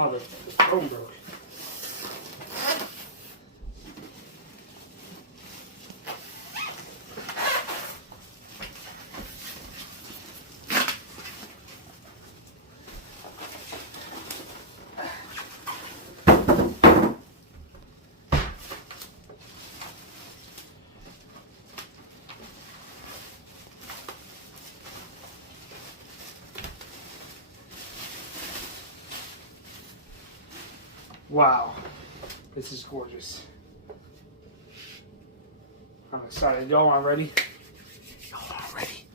Oh, the phone broke. Wow, this is gorgeous. I'm excited. Y'all, I'm ready.